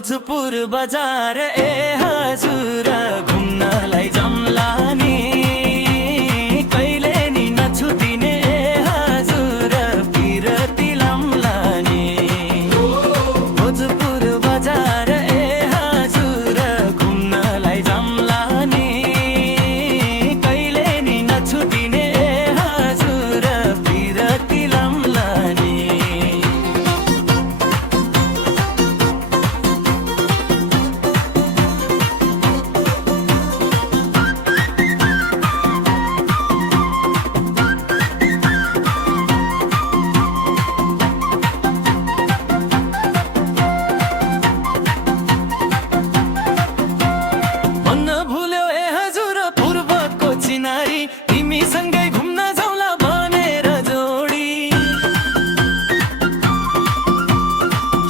भोजपुर बजार ए हजुर घुम्नलाई जम्ला नि कहिले नि नछुटिने ए हजुर पिरती लाम्ला नि भोजपुर बजार ए हजुर घुम्नलाई जम्ला नि कहिले नि नछुटिने ए हजुर पिरती लाम्ला नि तिमीसँगै घुम्न जाउँला भनेर जोडी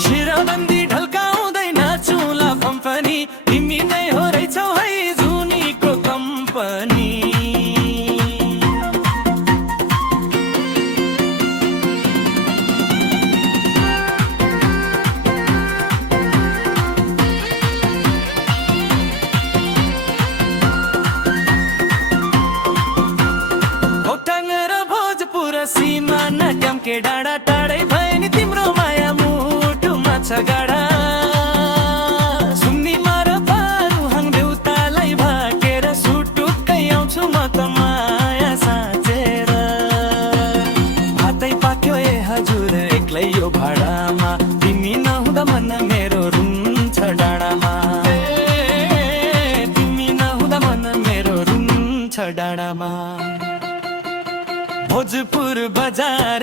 शिरबन्दी ढल्काउँदै नाचौँला कम्पनी तिमी नै हो रहेछौ है जुनीको कम्पनी सीमा नाट्यम के डाँडा टाढै भए नि तिम्रो माया मुटुमा छ गाडा सुन्नीमा र पारुहाङ देउतालाई भाकेर सुटुक्कै आउँछु म त माया साँचेर भातै पाक्यो ए हजुर एक्लै यो भाडामा तिमी नहुँदा मन मेरो रुन्छ डाँडामा तिमी नहुँदा मन मेरो रुन्छ डाँडामा भोजपुर बजार